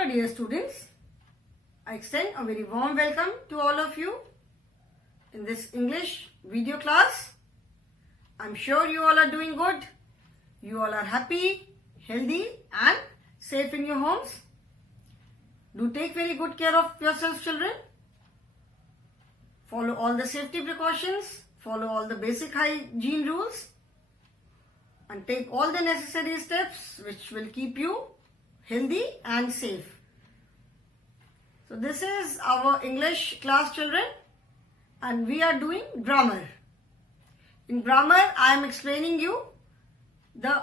Hello dear students, I extend a very warm welcome to all of you in this English video class. I'm sure you all are doing good. You all are happy, healthy and safe in your homes. Do take very good care of yourselves, children. Follow all the safety precautions, follow all the basic hygiene rules and take all the necessary steps which will keep you healthy and safe. So this is our English class, children, and we are doing grammar. In grammar, I am explaining you the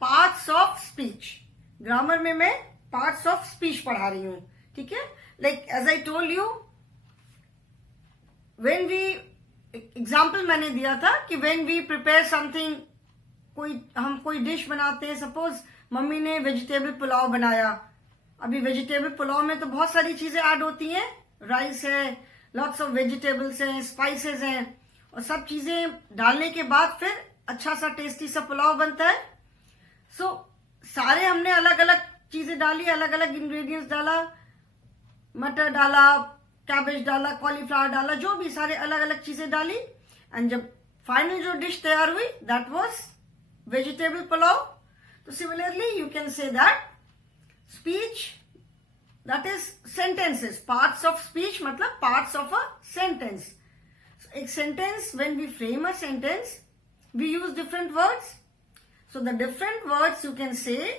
parts of speech. Grammar में मैं parts of speech पढ़ा रही हूँ, ठीक है? Like as I told you, when we example मैंने दिया था कि when we prepare something, हम कोई डिश बनाते हैं, सपोज मम्मी ने वेजिटेबल पुलाव बनाया. अभी वेजिटेबल पुलाव में तो बहुत सारी चीजें ऐड होती हैं. राइस है, लॉट्स ऑफ वेजिटेबल्स हैं, स्पाइसेस हैं, और सब चीजें डालने के बाद फिर अच्छा सा टेस्टी सा पुलाव बनता है. सो सारे हमने अलग अलग चीजें डाली, अलग अलग इंग्रेडिएंट्स डाला, मटर डाला, कैबेज डाला, कॉलीफ्लावर डाला, जो भी सारे अलग अलग चीजें डाली, एंड जब फाइनल जो डिश तैयार हुई that was vegetable pulao. So similarly, you can say that speech, that is sentences, parts of speech मतलब parts of a sentence. So एक sentence, when we frame a sentence, we use different words. So the different words you can say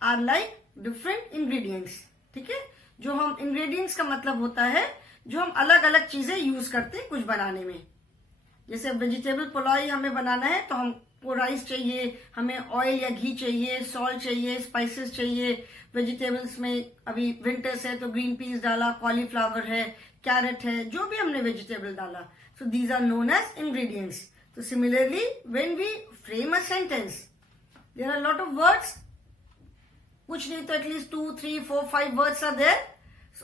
are like different ingredients. ठीक है? जो हम ingredients का मतलब होता है जो हम अलग अलग चीजें यूज करते हैं कुछ बनाने में. जैसे वेजिटेबल पुलाव ही हमें बनाना है तो हमको राइस चाहिए, हमें ऑयल या घी चाहिए, सॉल्ट चाहिए, स्पाइसेस चाहिए. वेजिटेबल्स में अभी विंटर्स है तो ग्रीन पीस डाला, कॉलीफ्लावर है, कैरेट है, जो भी हमने वेजिटेबल डाला. So these are known as ingredients. तो similarly when we frame a sentence there are lot of words. कुछ नहीं तो at least 2, 3, 4, 5 words are there.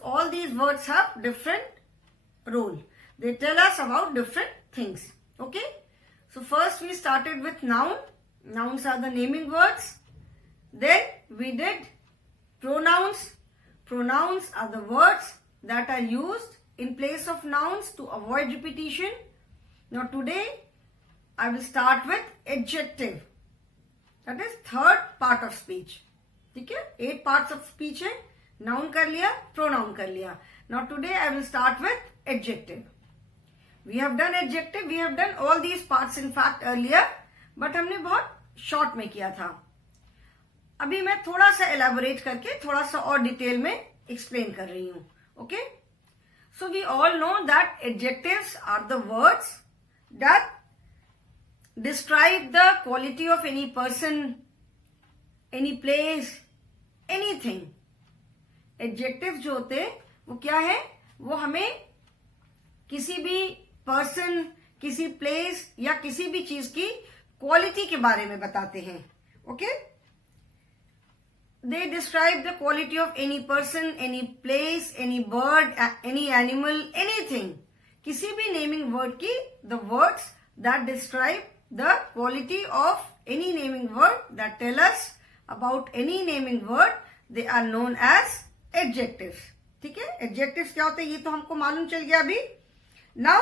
All these words have different role. They tell us about different things. Okay? So first we started with noun. Nouns are the naming words. Then we did pronouns. Pronouns are the words that are used in place of nouns to avoid repetition. Now today I will start with adjective. That is third part of speech. ठीक है? 8 parts of speech है. Noun कर लिया, pronoun कर लिया. Now today I will start with adjective. We have done adjective, we have done all these parts in fact earlier, but हमने बहुत short में किया था. अभी मैं थोड़ा सा elaborate करके थोड़ा सा और डिटेल में explain कर रही हूँ. Okay? So we all know that adjectives are the words that describe the quality of any person, any place, anything. Adjectives जो होते वो क्या है? वो हमें किसी भी पर्सन, किसी प्लेस या किसी भी चीज की क्वालिटी के बारे में बताते हैं. Okay? They describe the quality of any person, any place, any bird, any animal, anything. किसी भी नेमिंग वर्ड की the words that describe the quality of any naming word that tell us about any naming word, they are known as adjectives. ठीक है? एडजेक्टिव्स क्या होते हैं ये तो हमको मालूम चल गया अभी. Now,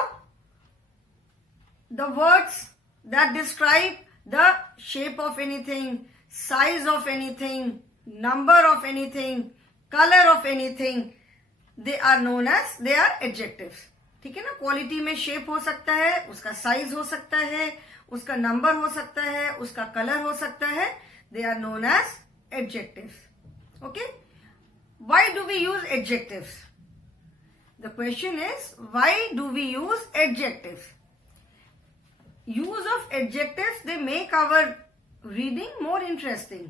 the words that describe the shape of anything, size of anything, number of anything, color of anything, they are known as, they are adjectives. ठीक है ना? क्वालिटी में शेप हो सकता है, उसका साइज हो सकता है, उसका नंबर हो सकता है, उसका कलर हो सकता है. They are known as adjectives. Okay? Why do we use adjectives? The question is, why do we use adjectives? Use of adjectives, they make our reading more interesting.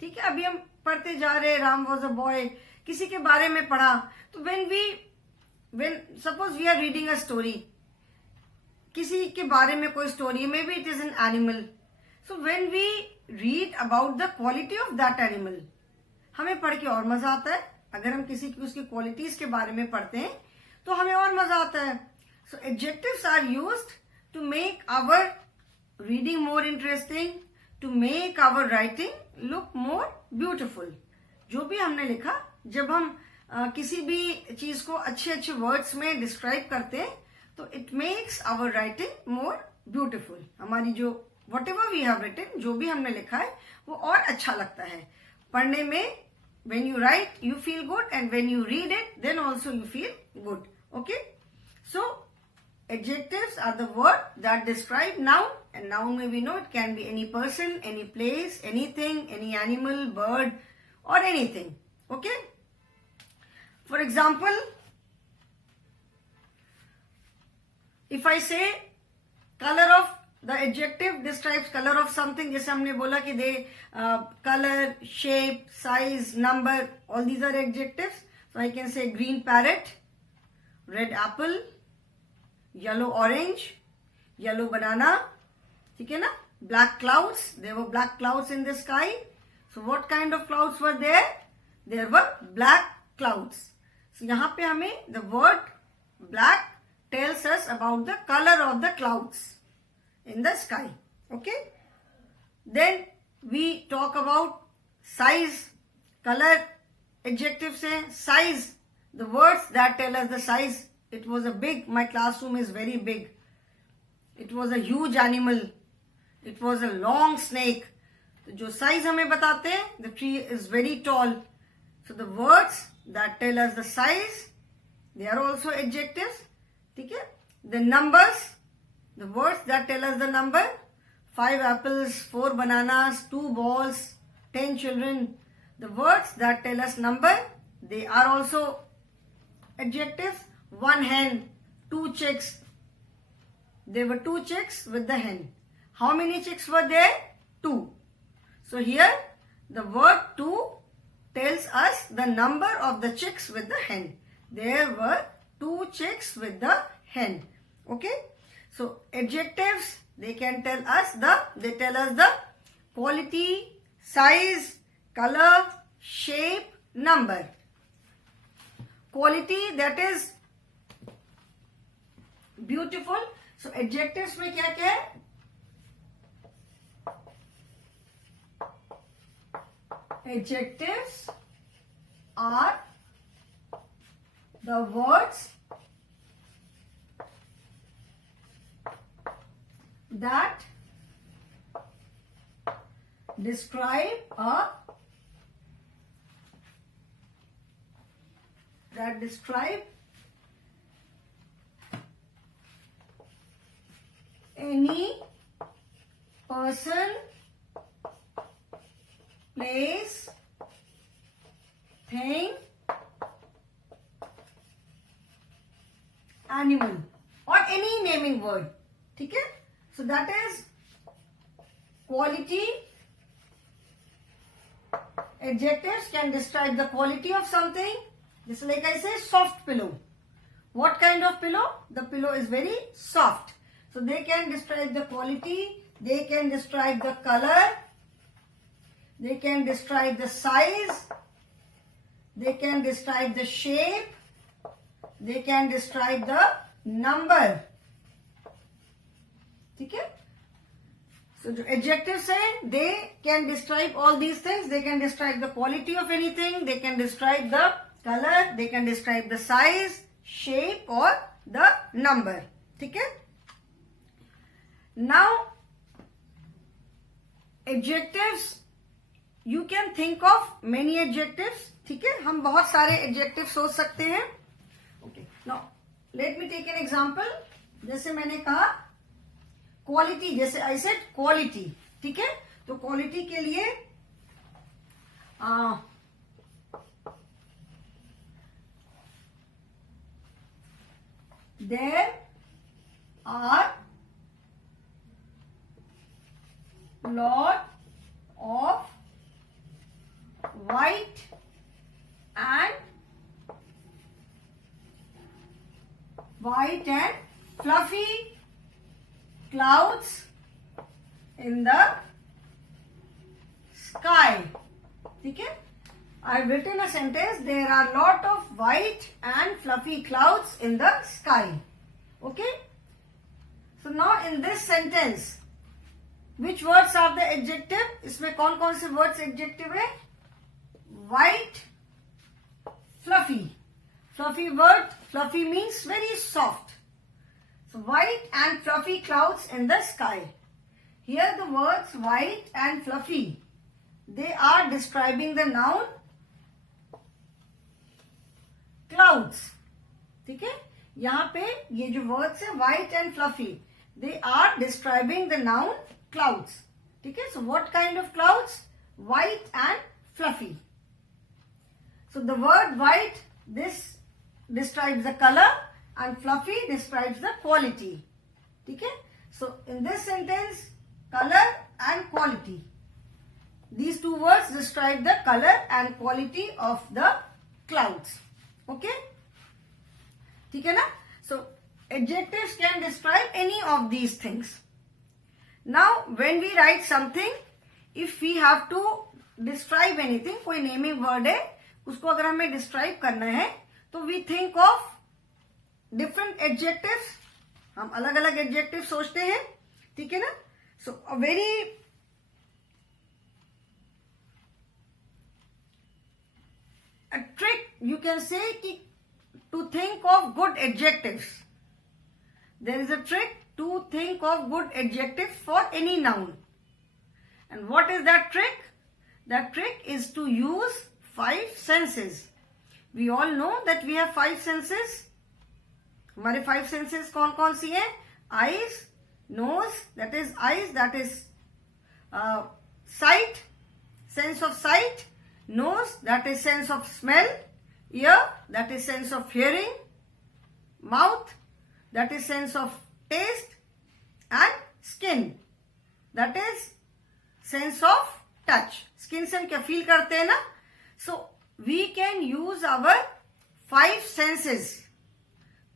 ठीक है? अभी हम पढ़ते जा रहे हैं, राम was a boy, किसी के बारे में पढ़ा, तो when suppose we are reading a story, किसी के बारे में कोई story, maybe it is an animal. So when we read about the quality of that animal, हमें पढ़ के और मजा आता है. अगर हम किसी की उसकी क्वालिटीज के बारे में पढ़ते हैं तो हमें और मजा आता है. So adjectives are used to make our reading more interesting, to make our writing look more beautiful. जो भी हमने लिखा जब हम किसी भी चीज को अच्छे अच्छे वर्ड्स में डिस्क्राइब करते हैं तो it makes our writing more beautiful. हमारी जो whatever we have written, जो भी हमने लिखा है वो और अच्छा लगता है पढ़ने में. when you write you feel good and when you read it then also you feel good. Okay, so adjectives are the word that describe noun, and noun may we know it can be any person, any place, anything, any animal, bird or anything. Okay, for example, if I say color of, the adjective describes color of something. जैसे हमने बोला कि they color, shape, size, number, all these are adjectives. So I can say green parrot, red apple, yellow orange, yellow banana. ठीक है ना? Black clouds. There were black clouds in the sky. So what kind of clouds were there? There were black clouds. So यहाँ पे हमें the word black tells us about the color of the clouds in the sky. Okay, then we talk about size. Color adjectives say size, the words that tell us the size. It was a big, my classroom is very big. It was a huge animal. It was a long snake. तो जो size हमें बताते हैं, the tree is very tall. So the words that tell us the size, they are also adjectives. ठीक है? The numbers, the words that tell us the number, 5 apples, 4 bananas, 2 balls, 10 children. The words that tell us number, they are also adjectives. 1 hen, 2 chicks. There were 2 chicks with the hen. How many chicks were there? 2. So here the word 2 tells us the number of the chicks with the hen. There were 2 chicks with the hen. Okay, so adjectives, they tell us the quality, size, color, shape, number. Quality, that is beautiful. So adjectives में क्या क्या है? Adjectives are the words that describe any person, place, thing, animal or any naming word. ठीक है? So that is quality. Adjectives can describe the quality of something. Just like I say, soft pillow. What kind of pillow? The pillow is very soft. So they can describe the quality. They can describe the color. They can describe the size. They can describe the shape. They can describe the number. ठीक है? So जो adjectives हैं, they can describe all these things. They can describe the quality of anything. They can describe the color. They can describe the size, shape or the number. ठीक है? Now adjectives, you can think of many adjectives. ठीक है? हम बहुत सारे adjectives सोच सकते हैं. Okay. Now let me take an example. जैसे मैंने कहा क्वालिटी, जैसे आई सेड क्वालिटी. ठीक है? तो क्वालिटी के लिए there are lot of white and fluffy clouds in the sky. ठीक है? I have written a sentence. There are lot of white and fluffy clouds in the sky. Okay? So now in this sentence, which words are the adjective? इसमें कौन कौन से words adjective है? White, fluffy word. Fluffy means very soft. So white and fluffy clouds in the sky. Here the words white and fluffy, they are describing the noun clouds. ठीक है, यहाँ पे ये जो words है white and fluffy, they are describing the noun clouds. ठीक है, so what kind of clouds? White and fluffy. So the word white, this describes the color, and fluffy describes the quality. ठीक है, so in this sentence, color and quality, these two words describe the color and quality of the clouds. Okay, ठीक है ना? So adjectives can describe any of these things. Now when we write something, if we have to describe anything, कोई naming word है, उसको अगर हमें describe करना है, तो we think of different adjectives. हम अलग अलग एडजेक्टिव सोचते हैं. ठीक है ना? So a very a trick you can say to think of good adjectives. There is a trick to think of good adjectives for any noun. And what is that trick? That trick is to use 5 senses. We all know that we have 5 senses. हमारे 5 senses कौन कौन सी हैं? Eyes, nose, that is eyes, that is sight, sense of sight. Nose, that is sense of smell. Ear, that is sense of hearing. Mouth, that is sense of taste. And skin, that is sense of touch. Skin से हम क्या feel करते हैं ना? So we can use our 5 senses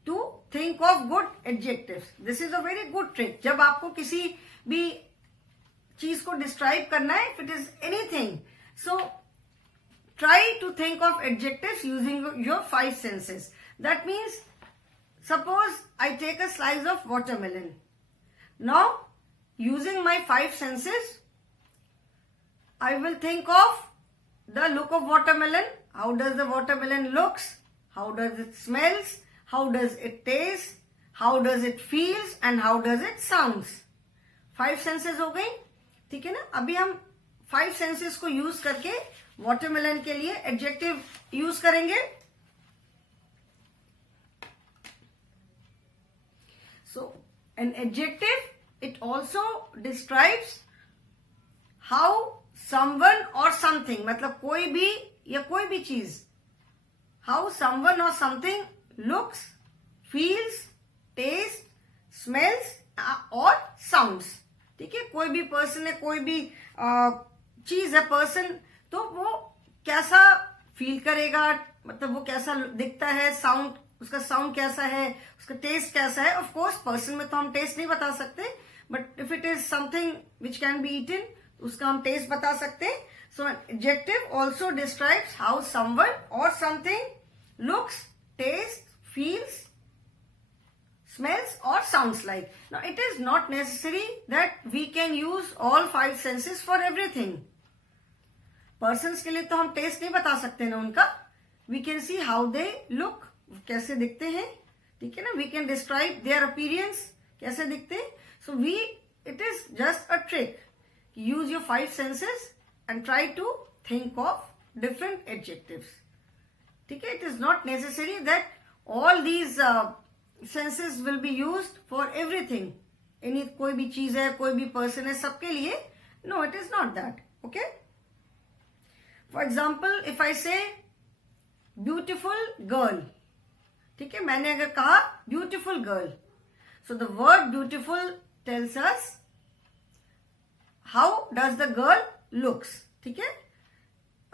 to think of good adjectives. This is a very good trick. जब आपको किसी भी चीज को describe करना है, if it is anything, so try to think of adjectives using your 5 senses. That means, suppose I take a slice of watermelon. Now, using my 5 senses, I will think of the look of watermelon. How does the watermelon looks? How does it smells? How does it taste? How does it feels? And how does it sounds? 5 senses हो गई. ठीक है ना? अभी हम 5 senses को use करके watermelon के लिए adjective use करेंगे. So an adjective, it also describes how someone or something, मतलब कोई भी या कोई भी चीज, how someone or something looks, feels, tastes, smells or sounds. ठीक है, कोई भी पर्सन है, कोई भी चीज है, पर्सन, तो वो कैसा फील करेगा, मतलब वो कैसा दिखता है, साउंड, उसका साउंड कैसा है, उसका टेस्ट कैसा है. ऑफ कोर्स पर्सन में तो हम टेस्ट नहीं बता सकते, but if it is something which can be eaten, उसका हम टेस्ट बता सकते हैं. So adjective also describes how someone और something looks, taste, feels, smells or sounds like. Now it is not necessary that we can use all 5 senses for everything. Persons के लिए तो हम टेस्ट नहीं बता सकते ना उनका. We can see how they look, कैसे दिखते हैं. ठीक है ना? We can describe their appearance, कैसे दिखते हैं. So it is just a trick. Use your 5 senses and try to think of different adjectives. ठीक है? It is not necessary that all these senses will be used for everything. कोई भी चीज है, कोई भी person है, सबके लिए. No, it is not that. Okay? For example, if I say beautiful girl, ठीक है, मैंने अगर कहा beautiful girl, so the word beautiful tells us how does the girl looks. ठीक है?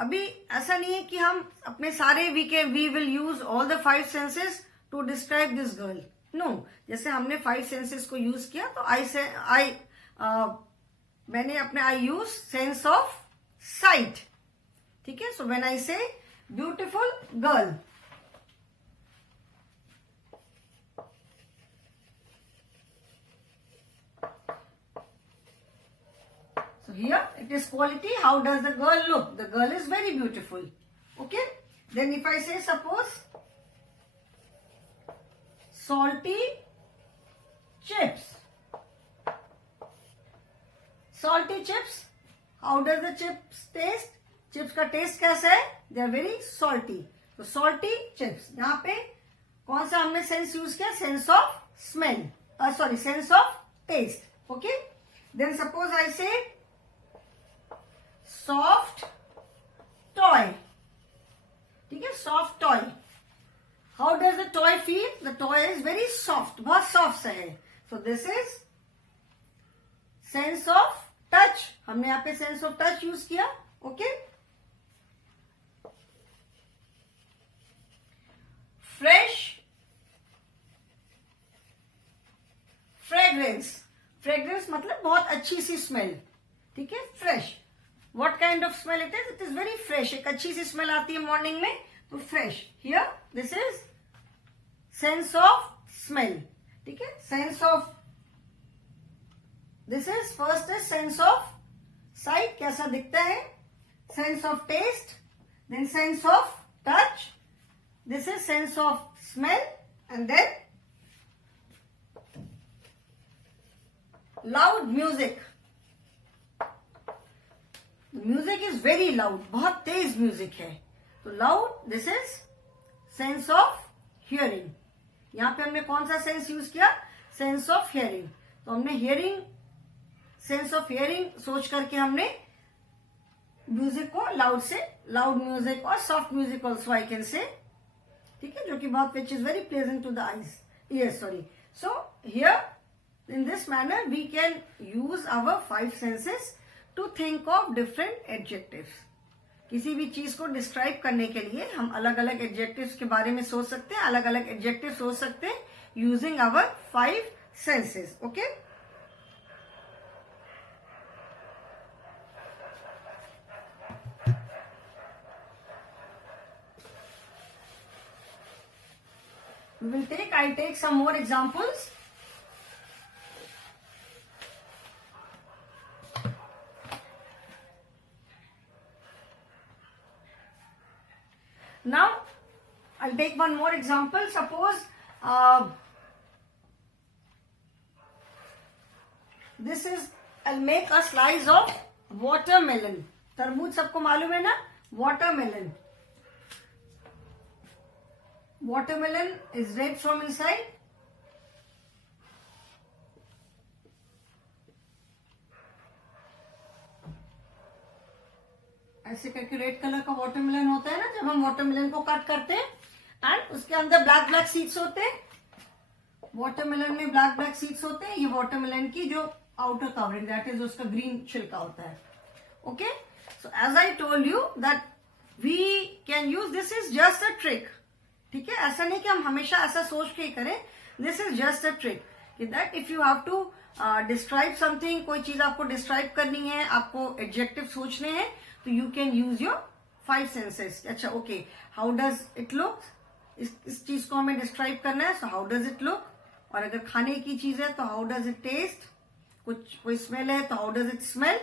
अभी ऐसा नहीं है कि हम अपने सारे we will use all the 5 senses to describe this girl. No, जैसे हमने 5 senses को use किया, तो मैंने अपने I use sense of sight. ठीक है? So when I say beautiful girl, so here it is quality. How does the girl look? The girl is very beautiful. Okay? Then if I say, suppose salty chips. Salty chips. How does the chips taste? Chips का taste कैसा है? They are very salty. तो salty chips. यहाँ पे कौन सा हमने sense use किया? Sense of smell, sorry, sense of taste. Okay. Then suppose I say soft toy. ठीक है, soft toy. How does the toy feel? The toy is very soft, बहुत सॉफ्ट सा है. So this is sense of touch. हमने यहाँ पे sense of touch use किया. Okay. Fresh fragrance. Fragrance मतलब बहुत अच्छी सी स्मेल. ठीक है, fresh. What kind of smell it is? It is very fresh. एक अच्छी सी स्मेल आती है मॉर्निंग में, तो fresh. Here this is sense of smell. ठीक है, sense of. This is first is sense of sight, कैसा दिखता है. Sense of taste, then sense of touch. This is sense of smell, and then loud music. Music is very loud, बहुत तेज म्यूजिक है. तो loud, this is sense of hearing. यहाँ पे हमने कौन सा सेंस यूज किया? Sense of hearing. तो हमने हियरिंग, सेंस ऑफ हियरिंग सोच करके हमने म्यूजिक को लाउड से, लाउड म्यूजिक और soft music also I can say. ठीक है, जो कि बहुत which is very pleasant to the eyes, ears, sorry. So here in this manner we can use our 5 senses to think of different adjectives. किसी भी चीज को डिस्क्राइब करने के लिए हम अलग अलग एडजेक्टिव्स के बारे में सोच सकते हैं, अलग अलग एडजेक्टिव सोच सकते हैं using our 5 senses. Okay. I'll take some more examples. Now, I'll take one more example. Suppose this is, I'll make a slice of watermelon. तरबूज सबको मालूम है ना? Watermelon. Watermelon is red from inside. ऐसे करके रेड कलर का वाटरमेलन होता है ना, जब हम वाटरमेलन को कट करते हैं, एंड उसके अंदर ब्लैक ब्लैक सीड्स होते हैं. वाटरमेलन में ब्लैक ब्लैक सीड्स होते हैं. ये वाटरमेलन की जो आउटर कवरिंग, दैट इज उसका ग्रीन छिलका होता है. Okay. So as I told you that we can use, this is just a trick. ठीक है, ऐसा नहीं कि हम हमेशा ऐसा सोच के करें. This is just a trick that if you have to describe something, कोई चीज आपको डिस्क्राइब करनी है, आपको एडजेक्टिव सोचने हैं, तो you can use your 5 senses. अच्छा, okay, how does it look? इस चीज को हमें डिस्क्राइब करना है, so how does it look. और अगर खाने की चीज है तो हाउ डज इट टेस्ट. कोई स्मेल है तो how does it smell.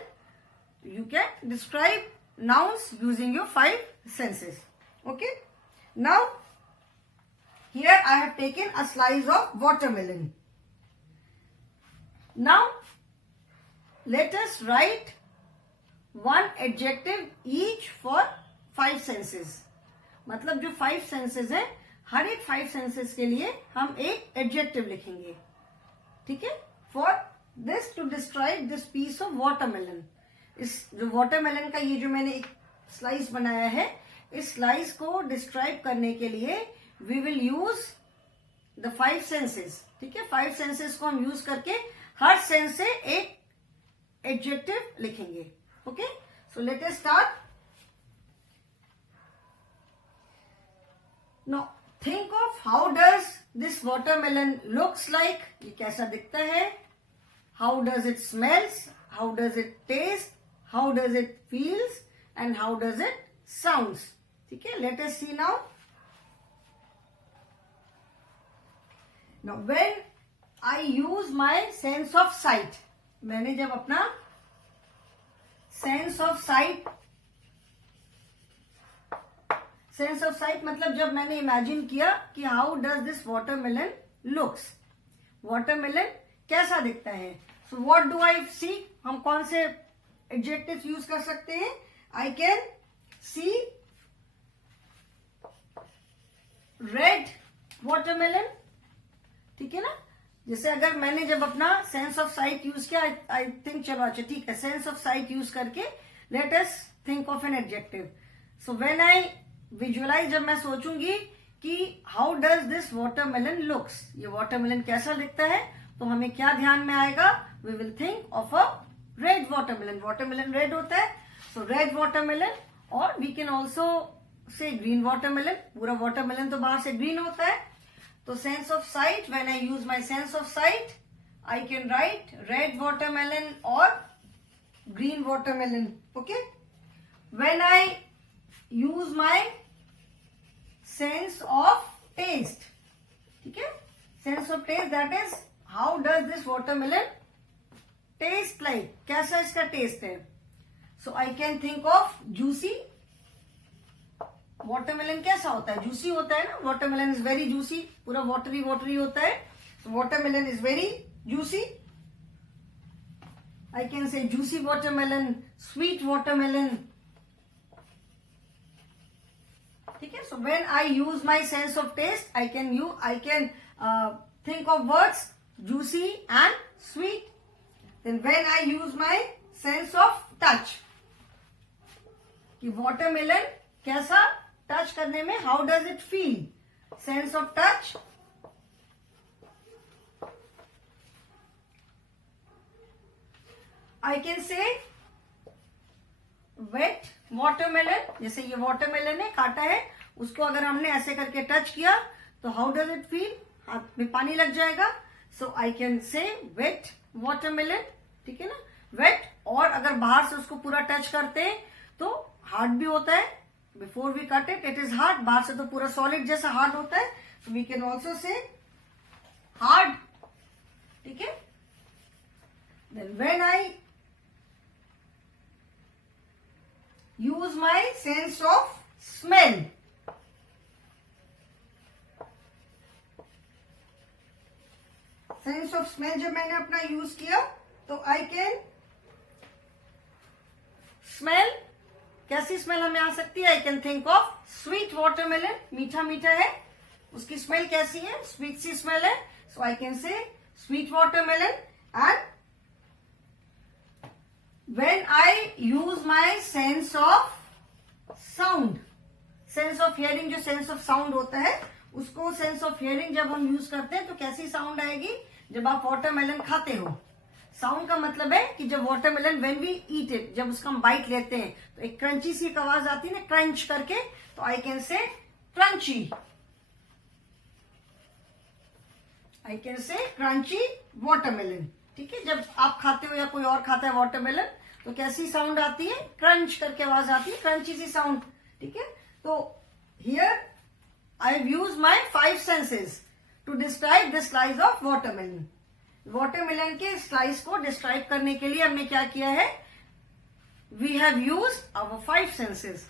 You can describe nouns using your 5 senses. Okay. Now, here I have taken a slice of watermelon. Now, let us write one adjective each for 5 senses. मतलब जो 5 senses है, हर एक 5 senses के लिए हम एक adjective लिखेंगे. ठीक है? For this to describe this piece of watermelon. इस जो वाटरमेलन का ये जो मैंने एक स्लाइस बनाया है, इस स्लाइस को डिस्क्राइब करने के लिए we will use the 5 senses. ठीक है, 5 सेंसेस को हम यूज करके हर सेंस से एक एडजेक्टिव लिखेंगे. Okay, so let us start. Now think of how does this watermelon looks like. ये कैसा दिखता है. How does it smells. How does it taste? How does it feels? And how does it sounds? ठीक है, let us see now. Now, when I use my sense of sight, मैंने जब अपना sense of sight मतलब जब मैंने imagine किया कि how does this watermelon looks. Watermelon कैसा दिखता है? सो व्हाट डू आई सी? हम कौन से एडजेक्टिव यूज कर सकते हैं? I can see red watermelon, ठीक है ना? जैसे अगर मैंने जब अपना सेंस ऑफ साइट यूज किया, आई थिंक, चलो अच्छा ठीक है, सेंस ऑफ साइट यूज करके let us think of an adjective. So when I visualise, जब मैं सोचूंगी कि how does this watermelon looks, ये वाटरमेलन कैसा दिखता है, तो हमें क्या ध्यान में आएगा? We will think of a red watermelon. Watermelon red होता है, सो रेड वाटरमेलन. और we can also say green watermelon. पूरा वाटरमेलन तो बाहर से ग्रीन होता है. तो sense of sight, when I use my sense of sight, I can write red watermelon और green watermelon. Okay. When I use my sense of taste, ठीक है, sense of taste, that is how does this watermelon taste like, कैसा इसका taste है. So I can think of juicy. Watermelon कैसा होता है? Juicy होता है ना. वाटरमेलन इज वेरी जूसी, पूरा वाटरी वाटरी होता है. Watermelon is very juicy. I can say juicy watermelon, sweet watermelon, ठीक है. So when I use my sense of taste, I can think of words juicy and sweet. Then when I use my sense of touch, कि watermelon कैसा touch करने में, how does it feel, sense of touch. I can say wet watermelon. जैसे ये वाटरमेलन है, काटा है, उसको अगर हमने ऐसे करके टच किया तो हाउ डज इट फील, हाथ में पानी लग जाएगा. So I can say wet watermelon, ठीक है ना. वेट. और अगर बाहर से उसको पूरा टच करते हैं तो हार्ड भी होता है. Before we cut it, it is hard. बाहर से तो पूरा सॉलिड जैसा हार्ड होता है. So we can also say hard, ठीक है. Then when I use my sense of smell, sense of smell जब मैंने अपना यूज किया तो आई कैन स्मेल. कैसी स्मेल हमें आ सकती है? I can think of sweet watermelon. मीठा मीठा है, उसकी स्मेल कैसी है? स्वीट सी स्मेल है. So I can say sweet watermelon. And when I use my sense of sound, sense of hearing, जो सेंस ऑफ साउंड होता है, उसको सेंस ऑफ हियरिंग जब हम यूज करते हैं तो कैसी साउंड आएगी? जब आप वाटरमेलन खाते हो, साउंड का मतलब है कि जब watermelon, when we eat it, जब उसका हम बाइट लेते हैं तो एक क्रंची सी एक आवाज आती है ना, क्रंच करके. तो I can say crunchy, I can say crunchy watermelon, ठीक है. जब आप खाते हो या कोई और खाता है वाटरमेलन तो कैसी साउंड आती है? क्रंच करके आवाज आती है, क्रंची सी साउंड, ठीक है. तो here I have used my 5 senses to describe the slice of watermelon. Watermelon के स्लाइस को डिस्क्राइब करने के लिए हमने क्या किया है? We have used our 5 senses.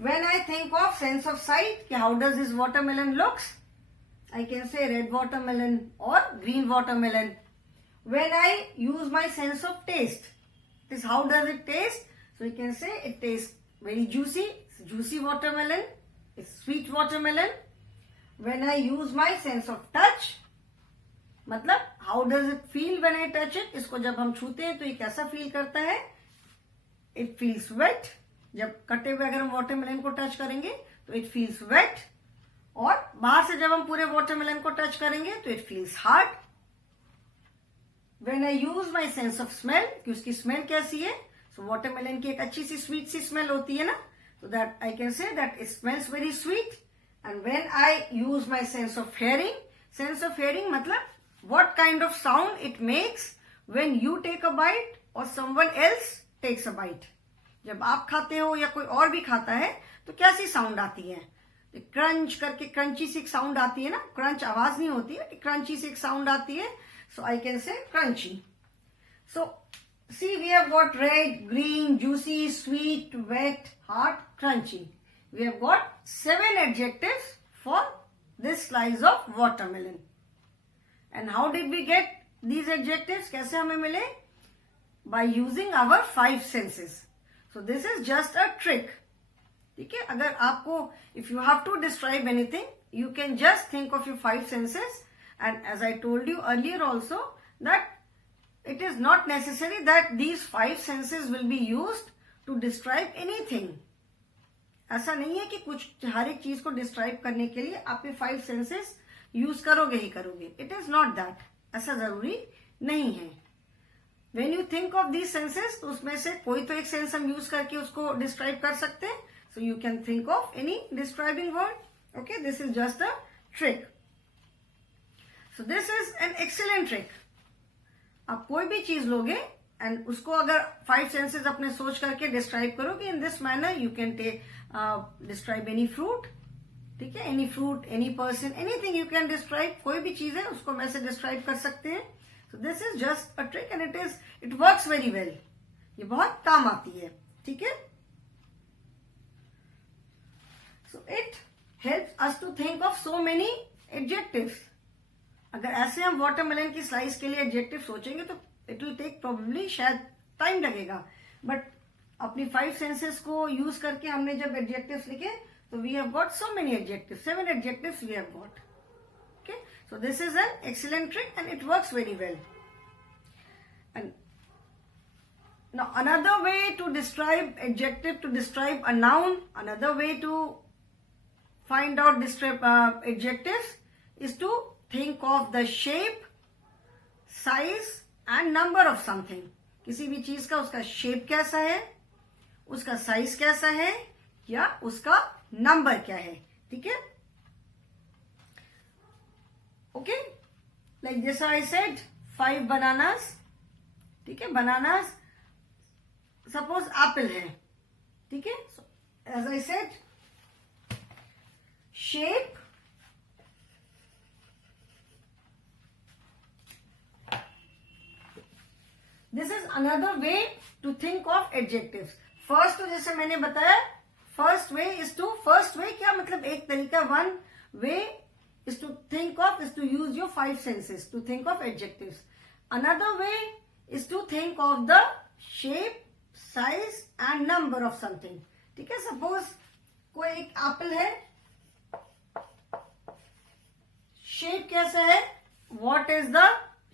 When I think of sense of sight, कि how does this watermelon looks, I can say red watermelon or green watermelon. When I use my sense of taste, this how does it taste? So you can say it tastes very juicy. It's juicy watermelon. It's sweet watermelon. When I use my sense of touch, मतलब how does it feel when I touch it? इसको जब हम छूते हैं तो ये कैसा फील करता है? It feels wet. जब कटे हुए अगर हम वाटरमेलन को टच करेंगे तो it feels wet. और बाहर से जब हम पूरे वाटरमेलन को टच करेंगे तो it feels hard. When I use my sense of smell, कि उसकी स्मेल कैसी है, सो वाटरमेलन की एक अच्छी सी स्वीट सी स्मेल होती है ना, तो that I can say that it smells very sweet. And when I use my sense of hearing, sense of hearing मतलब what kind of sound it makes when you take a bite और someone else takes a bite. जब आप खाते हो या कोई और भी खाता है तो कैसी साउंड आती है? क्रंच करके क्रंची सी एक साउंड आती है ना, क्रंच आवाज नहीं होती है, क्रंची सी एक साउंड आती है. So I can say crunchy. So see we have got red, green, juicy, sweet, wet, hard, crunchy. We have got 7 adjectives for this slice of watermelon. And how did we get these adjectives, कैसे हमें मिले? By using our 5 senses. So this is just a trick. ठीक है, अगर आपको if you have to describe anything, you can just think of your 5 senses, and as I told you earlier also that it is not necessary that these 5 senses will be used to describe anything. ऐसा नहीं है कि कुछ हर एक चीज को describe करने के लिए आप ये 5 सेंसेस यूज करोगे ही करोगे. इट इज नॉट दैट, ऐसा जरूरी नहीं है. When you think of these senses, तो उसमें से कोई तो एक सेंस हम यूज करके उसको डिस्क्राइब कर सकते हैं. So you can think of any describing word. Okay, this is just a trick. So this is an excellent trick. आप कोई भी चीज लोगे एंड उसको अगर 5 सेंसेस अपने सोच करके डिस्क्राइब करोगे, इन this manner you can describe any fruit. ठीक है, any fruit, any person, anything you can describe. कोई भी चीज है उसको वैसे डिस्क्राइब कर सकते हैं. सो this is just a trick and it works very well. ये बहुत काम आती है. ठीक है, so it helps us to think of so many adjectives. अगर ऐसे हम वाटरमेलन की स्लाइस के लिए एडजेक्टिव सोचेंगे तो इट विल टेक प्रोबेबली, शायद टाइम लगेगा. बट अपनी 5 सेंसेस को यूज करके हमने जब एडजेक्टिव्स लिखे तो we have got so many adjectives, 7 adjectives we have got. Okay, so this is an excellent trick and it works very well. And now another way to describe adjective, to describe a noun, another way to find out adjectives is to think of the shape, size and number of something. किसी भी चीज का उसका शेप कैसा है, उसका साइज कैसा है, या उसका नंबर क्या है. ठीक है, ओके, लाइक जैसा आई सेड 5 बनानास. ठीक है, बनानास, सपोज एप्पल है. ठीक है, as I said shape, this is another way to think of adjectives. First, तो जैसे मैंने बताया, first way क्या मतलब, एक तरीका, one way is to think of, is to use your 5 senses to think of adjectives. Another way is to think of the shape, size and number of something. ठीक है, suppose कोई एक एप्पल है, शेप कैसा है, what is the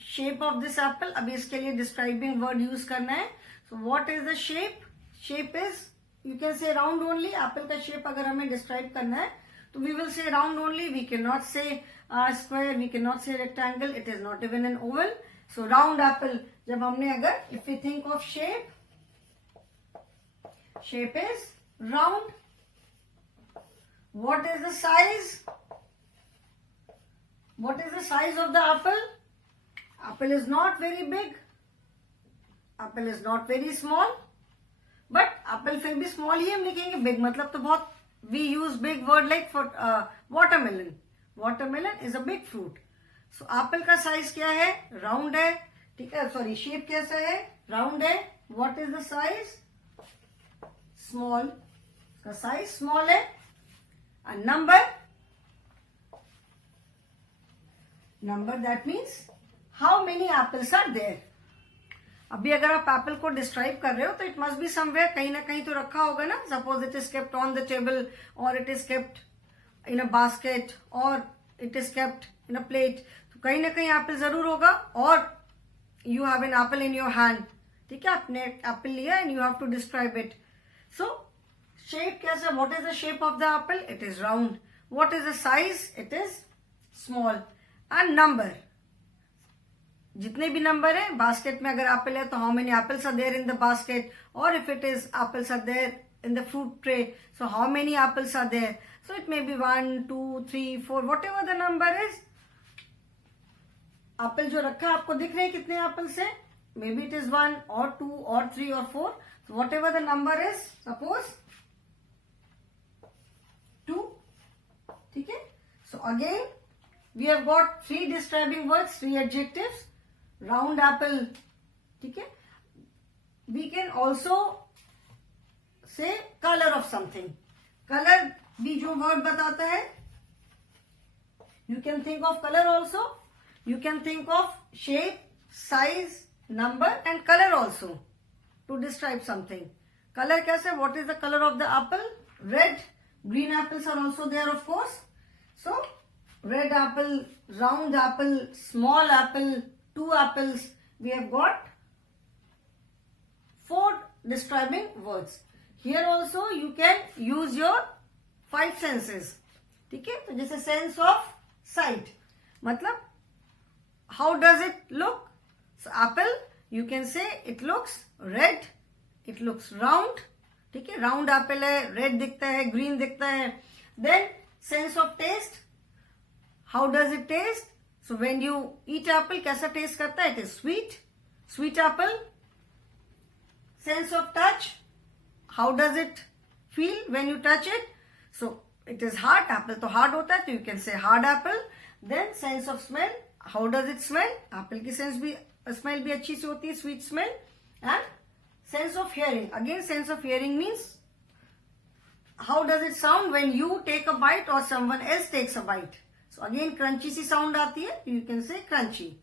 shape of this apple. अभी इसके लिए डिस्क्राइबिंग वर्ड यूज करना है. So what is the shape, shape is, you can say round only. Apple का शेप अगर हमें डिस्क्राइब करना है तो we will say round only. We can not say square, we can not say rectangle, it is not even an oval. So round apple, जब हमने अगर if you think of shape, shape is round. What is the size, what is the size of the apple? Apple is not very big, apple is not very small, but apple फिर भी small ही हम लिखेंगे. big मतलब तो बहुत, we use big word like for watermelon. watermelon is a big fruit. so apple का size क्या है, round है. ठीक है, सॉरी, shape कैसा है, round है. what is the size, small. का size small है. and number that means how many apples are there. अभी अगर आप एप्पल को डिस्क्राइब कर रहे हो तो इट मस्ट बी समवेयर, कहीं ना कहीं तो रखा होगा ना. Suppose it is kept on the table, और it is kept in a basket, और it is kept in a plate. तो कहीं ना कहीं एप्पल जरूर होगा. और you have an apple in your hand. ठीक है, आपने एप्पल लिया and you have to describe it. So shape कैसा, what is the shape of the apple, it is round. What is the size, it is small. And number, जितने भी नंबर है बास्केट में, अगर एप्पल है तो how many apples are there in the basket, और if it is apples are there in the fruit tray, so how many apples are there. So it may be 1 2 3 4, whatever the number is. Apple जो रखा आपको दिख रहे हैं कितने एप्पल्स है, may be it is 1 और 2 और 3 और 4. So what ever the number is, suppose 2. ठीक है, so again we have got 3 describing words, 3 adjectives. Round apple. ठीक है, we can also say color of something. color भी जो word बताता है, you can think of color also. You can think of shape, size, number and color also to describe something. Color kaise? What is the color of the apple? Red. Green apples are also there, of course. So, red apple, round apple, small apple, 2 apples. We have got 4 describing words. Here also you can use your 5 senses. ठीक है? तो जैसे sense of sight. मतलब how does it look? So apple, you can say it looks red, it looks round. ठीक है? Round apple है, red दिखता है, green दिखता है. Then sense of taste. How does it taste? So when you eat apple, कैसा taste करता है? It is sweet. Sweet apple. Sense of touch. How does it feel when you touch it? So it is hard. Apple तो hard होता है, तो you can say hard apple. Then sense of smell. How does it smell? Apple की sense भी smell भी अच्छी सी होती है, sweet smell. And sense of hearing. Again, sense of hearing means how does it sound when you take a bite or someone else takes a bite. So again, crunchy सी sound आती है. You can say crunchy.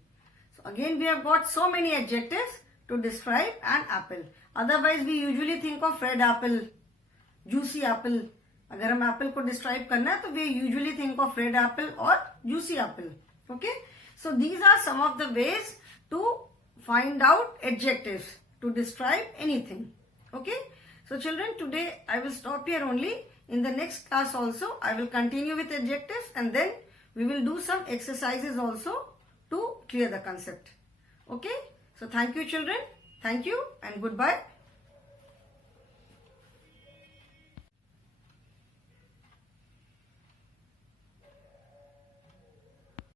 So again, we have got so many adjectives to describe an apple. Otherwise, we usually think of red apple, juicy apple. अगर हम apple को describe करना है, तो we usually think of red apple or juicy apple. Okay? So these are some of the ways to find out adjectives to describe anything. Okay? So children, today I will stop here only. In the next class also, I will continue with adjectives and then we will do some exercises also to clear the concept. Okay? So thank you children. Thank you and goodbye.